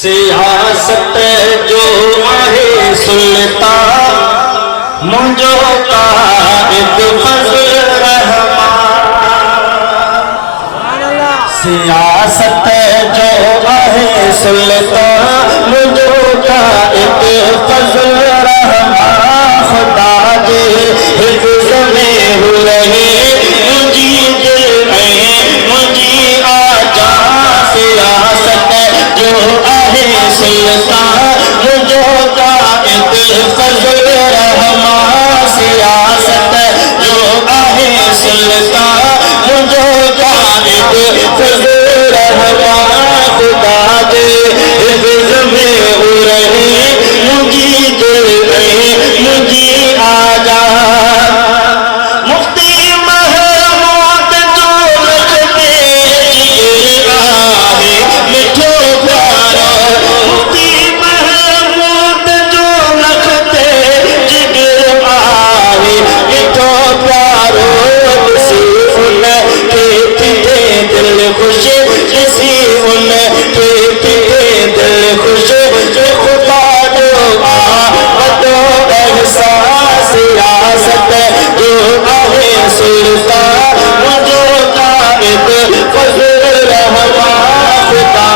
सियासत जो आहे सुल्तान मुझो काइद फजल रहमान। सियासत जो आहे सुल्तान मुझो काइद फजल रहमान। खुदा जे हिफ्ज़ में हो रहे मुझी दिल में मुझी आजा। सियासत जो आहे सुल्तान मुझो काइद फजल रहमान। सियासत जो आहे सुल्तान मुझो काइद फजल रहमान। खुदा दे हिफ्ज़ में हो रहे मुझी दिल में मुझी आजा। मुफ्ती महमूद जो लखते जिगर आहे मिठो प्यारो। मुफ्ती महमूद जो लखते जिगर आहे मिठो प्यारो। किसी उन के पीते दिल खुश किसी उन के पीते दिल खुश। खुदा जो वॾो एहसास। सियासत जो आहे सुल्तान मुझो काइद फजल रहमान। खुदा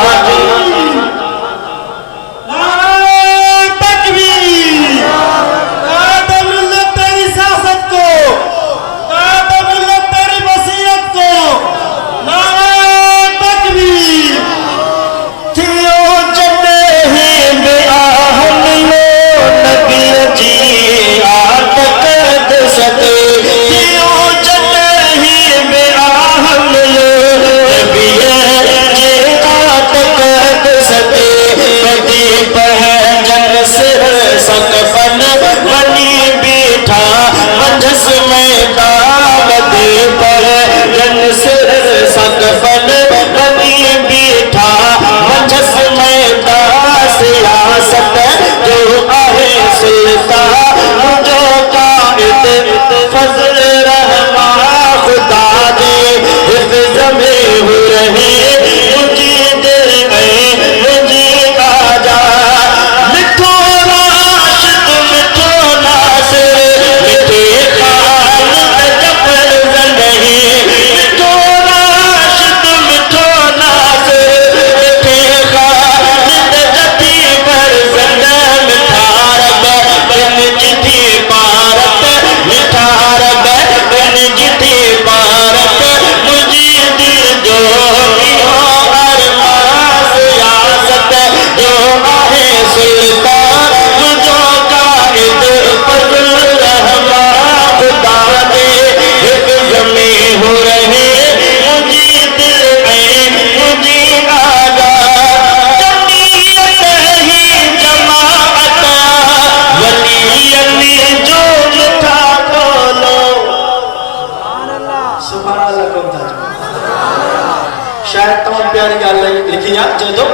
शायद तमाम प्यारी गल लिखी जो